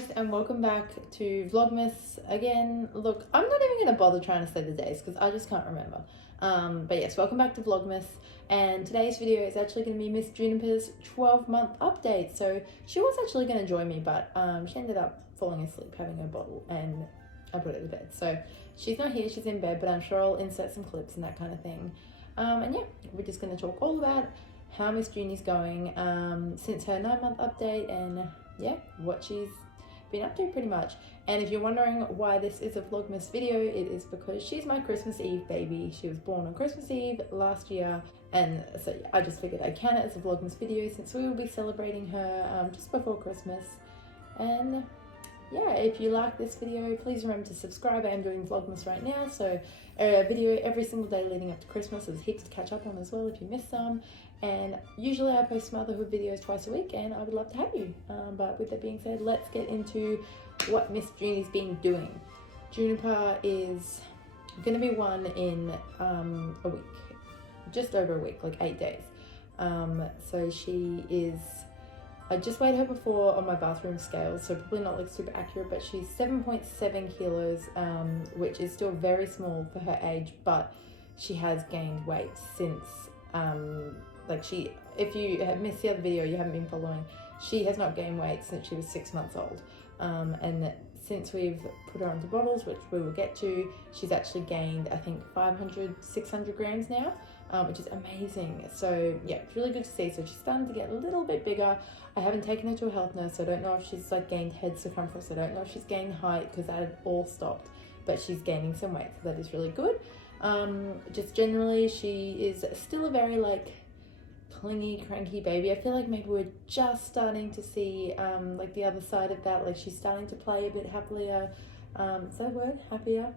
guys, and welcome back to Vlogmas again. Look, I'm not even going to bother trying to say the days because I just can't remember. But yes, welcome back to Vlogmas, and today's video is actually going to be Miss Juniper's 12-month update. So she was actually going to join me, but she ended up falling asleep having her bottle, and I put her to bed. So she's not here, she's in bed, but I'm sure I'll insert some clips and that kind of thing. And yeah, we're just going to talk all about how Miss Junie's going since her 9-month update, and yeah, what she's been up to pretty much. And if you're wondering why this is a Vlogmas video, it is because she's my Christmas Eve baby. She was born on Christmas Eve last year, and so yeah, I just figured I'd count it as a Vlogmas video since we will be celebrating her just before Christmas. And yeah, if you like this video, please remember to subscribe. I am doing Vlogmas right now, so a video every single day leading up to Christmas. There's heaps to catch up on as well if you missed some. And usually I post motherhood videos twice a week, and I would love to have you. But with that being said, let's get into what Miss Junie's been doing. Juniper is going to be 1 in a week, just over a week, like 8 days. So she is, I just weighed her before on my bathroom scale, so probably not like super accurate, but she's 7.7 kilos, which is still very small for her age, but she has gained weight since if you have missed the other video, you haven't been following, she has not gained weight since she was 6 months old. And since we've put her onto bottles, which we will get to, she's actually gained, I think, 600 grams now, which is amazing. So yeah, it's really good to see. So she's starting to get a little bit bigger. I haven't taken her to a health nurse, so I don't know if she's like gained head circumference. I don't know if she's gained height because that had all stopped, but she's gaining some weight, so that is really good. Just generally, she is still a very like clingy, cranky baby. I feel like maybe we're just starting to see like the other side of that. Like she's starting to play a bit happier. Is that a word? Happier?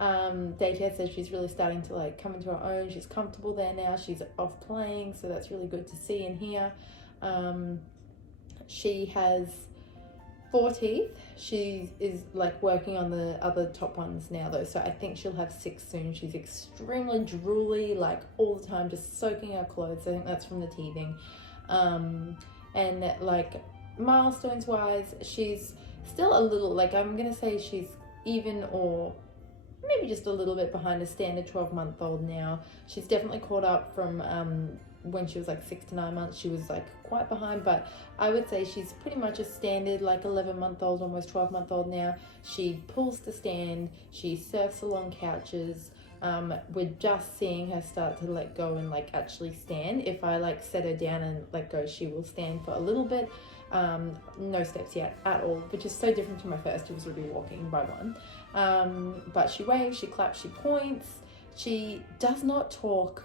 Daycare says she's really starting to like come into her own. She's comfortable there now. She's off playing, so that's really good to see and hear. She has 4 teeth. She is like working on the other top ones now though, so I think she'll have 6 soon. She's extremely drooly, like all the time, just soaking her clothes. I think that's from the teething. And like milestones wise, she's still a little, like I'm gonna say she's even or maybe just a little bit behind a standard 12-month-old now. She's definitely caught up from when she was like 6 to 9 months. She was like quite behind, but I would say she's pretty much a standard like 11-month-old, almost 12-month-old now. She pulls to stand, she surfs along couches. We're just seeing her start to let go and like actually stand. If I like set her down and let go, she will stand for a little bit. No steps yet at all, which is so different to my first, who was already walking by 1. But she waves, she claps, she points. She does not talk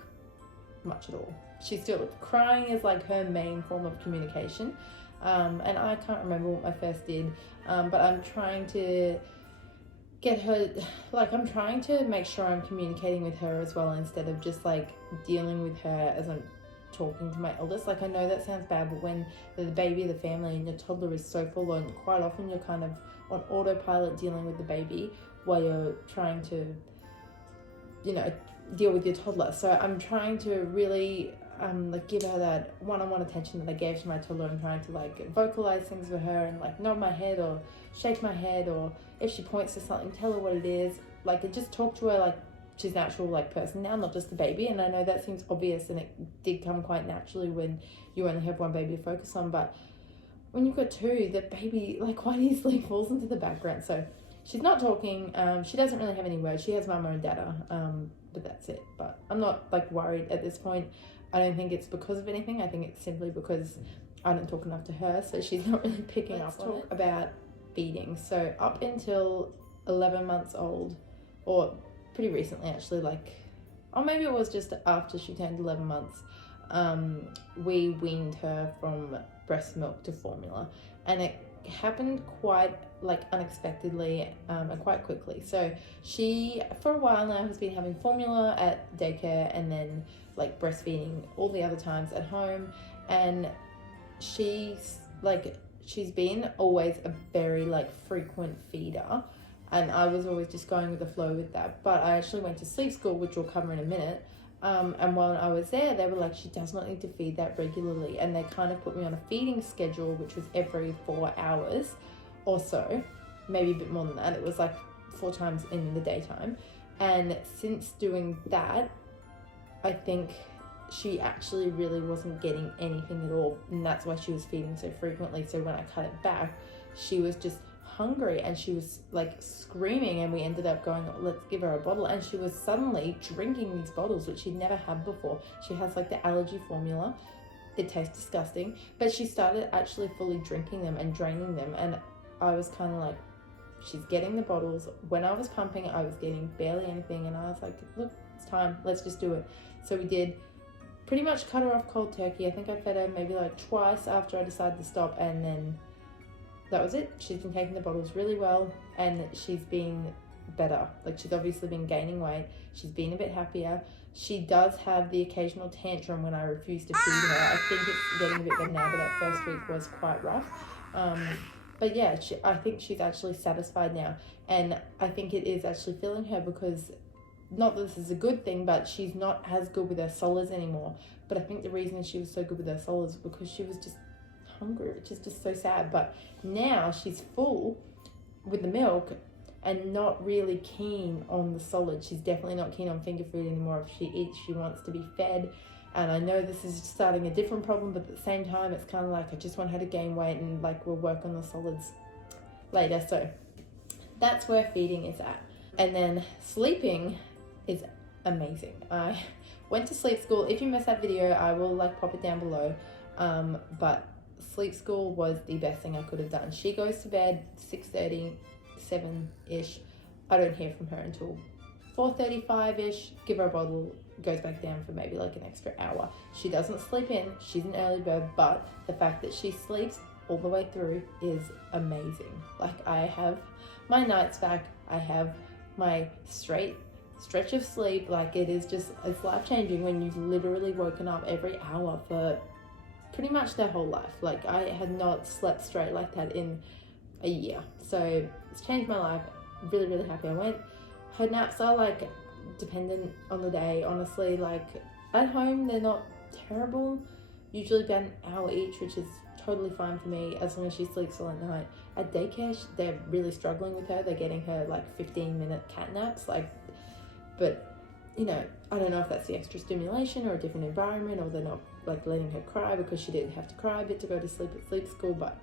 much at all. She's still crying is like her main form of communication, and I can't remember what my first did, but I'm trying to get her, like I'm trying to make sure I'm communicating with her as well, instead of just like dealing with her as I'm talking to my eldest. Like I know that sounds bad, but when the baby, the family, and your toddler is so full on, quite often you're kind of on autopilot dealing with the baby while you're trying to, you know, deal with your toddler. So I'm trying to really like give her that one-on-one attention that I gave to my toddler. I'm trying to like vocalize things with her and like nod my head or shake my head, or if she points to something, tell her what it is. Like just talk to her like she's an actual like person now, not just a baby. And I know that seems obvious, and it did come quite naturally when you only have 1 baby to focus on, but when you've got 2, the baby like quite easily falls into the background. So she's not talking. She doesn't really have any words. She has mama and dada, but that's it. But I'm not like worried at this point. I don't think it's because of anything. I think it's simply because I don't talk enough to her, so she's not really picking up on it. Let's talk about feeding. So up until 11 months old, or pretty recently actually, like, or maybe it was just after she turned 11 months, we weaned her from breast milk to formula, and it happened quite like unexpectedly and quite quickly. So she for a while now has been having formula at daycare and then like breastfeeding all the other times at home, and she's been always a very like frequent feeder, and I was always just going with the flow with that. But I actually went to sleep school, which we'll cover in a minute, And when I was there, they were like, she does not need to feed that regularly. And they kind of put me on a feeding schedule, which was every 4 hours or so, maybe a bit more than that. It was like 4 times in the daytime. And since doing that, I think she actually really wasn't getting anything at all. And that's why she was feeding so frequently. So when I cut it back, she was just hungry and she was like screaming, and we ended up going, let's give her a bottle, and she was suddenly drinking these bottles, which she'd never had before. She has like the allergy formula. It tastes disgusting, but she started actually fully drinking them and draining them, and I was kind of like, she's getting the bottles. When I was pumping, I was getting barely anything, and I was like, look, it's time, let's just do it. So we did pretty much cut her off cold turkey. I think I fed her maybe like twice after I decided to stop, and then that was it. She's been taking the bottles really well, and she's been better. Like, she's obviously been gaining weight. She's been a bit happier. She does have the occasional tantrum when I refuse to feed her. I think it's getting a bit better now, but that first week was quite rough. But yeah, I think she's actually satisfied now, and I think it is actually filling her, because not that this is a good thing, but she's not as good with her solids anymore. But I think the reason she was so good with her solids was because she was just hungry, which is just so sad. But now she's full with the milk and not really keen on the solid. She's definitely not keen on finger food anymore. If she eats, she wants to be fed. And I know this is starting a different problem, but at the same time, it's kind of like, I just want her to gain weight, and like, we'll work on the solids later. So that's where feeding is at. And then sleeping is amazing. I went to sleep school. If you missed that video, I will like pop it down below. But sleep school was the best thing I could have done. She goes to bed 6:30, 7-ish. I don't hear from her until 4:35-ish. Give her a bottle, goes back down for maybe like an extra hour. She doesn't sleep in. She's an early bird, but the fact that she sleeps all the way through is amazing. Like, I have my nights back. I have my stretch of sleep. Like, it is just, it's life-changing when you've literally woken up every hour for pretty much their whole life. Like, I had not slept straight like that in a year. So it's changed my life. Really, really happy. Her naps are like dependent on the day, honestly. Like, at home, they're not terrible. Usually about an hour each, which is totally fine for me as long as she sleeps all at night. At daycare, they're really struggling with her. They're getting her like 15-minute cat naps. Like, but you know, I don't know if that's the extra stimulation or a different environment, or they're not like letting her cry, because she did have to cry a bit to go to sleep at sleep school. But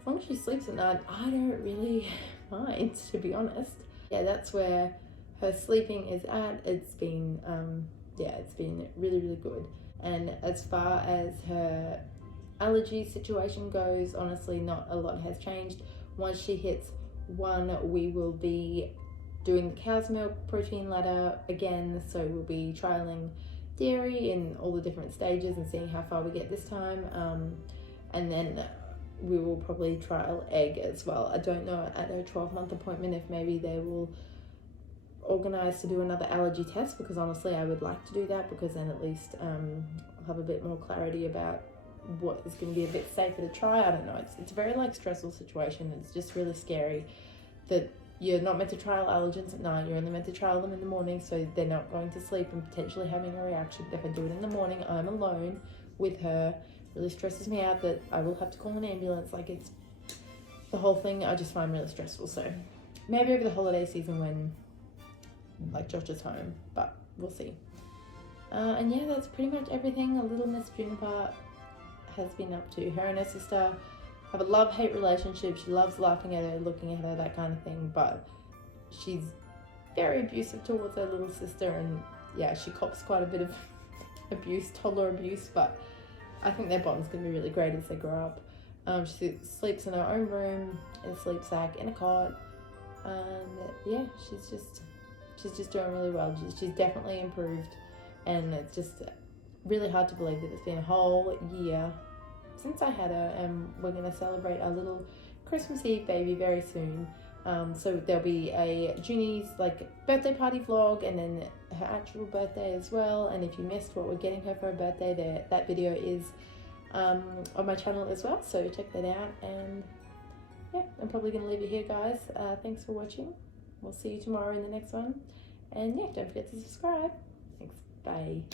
as long as she sleeps at night, I don't really mind, to be honest. Yeah, that's where her sleeping is at. It's been it's been really, really good. And as far as her allergy situation goes, honestly, not a lot has changed. Once she hits 1, we will be doing the cow's milk protein ladder again. So we'll be trialing dairy in all the different stages and seeing how far we get this time. And then we will probably trial egg as well. I don't know at her 12-month appointment if maybe they will organise to do another allergy test, because honestly I would like to do that, because then at least I'll have a bit more clarity about what is going to be a bit safer to try. I don't know, it's a very like stressful situation. It's just really scary that you're not meant to trial allergens at night. You're only meant to trial them in the morning, so they're not going to sleep and potentially having a reaction. If I do it in the morning, I'm alone with her. It really stresses me out that I will have to call an ambulance. Like, it's the whole thing I just find really stressful. So maybe over the holiday season when like Josh is home, but we'll see. And yeah, that's pretty much everything a little Miss Juniper has been up to. Her and her sister have a love-hate relationship. She loves laughing at her, looking at her, that kind of thing, but she's very abusive towards her little sister, and yeah, she cops quite a bit of abuse, toddler abuse, but I think their bond's going to be really great as they grow up. She sleeps in her own room, in a sleep sack, in a cot, and yeah, she's just doing really well. She's definitely improved, and it's just really hard to believe that it's been a whole year since I had her, and we're going to celebrate our little Christmas Eve baby very soon. So there'll be a Junie's like birthday party vlog, and then her actual birthday as well. And if you missed what we're getting her for her birthday, that video is on my channel as well, so check that out. And yeah, I'm probably going to leave it here, guys. Thanks for watching. We'll see you tomorrow in the next one, and yeah, don't forget to subscribe. Thanks. Bye.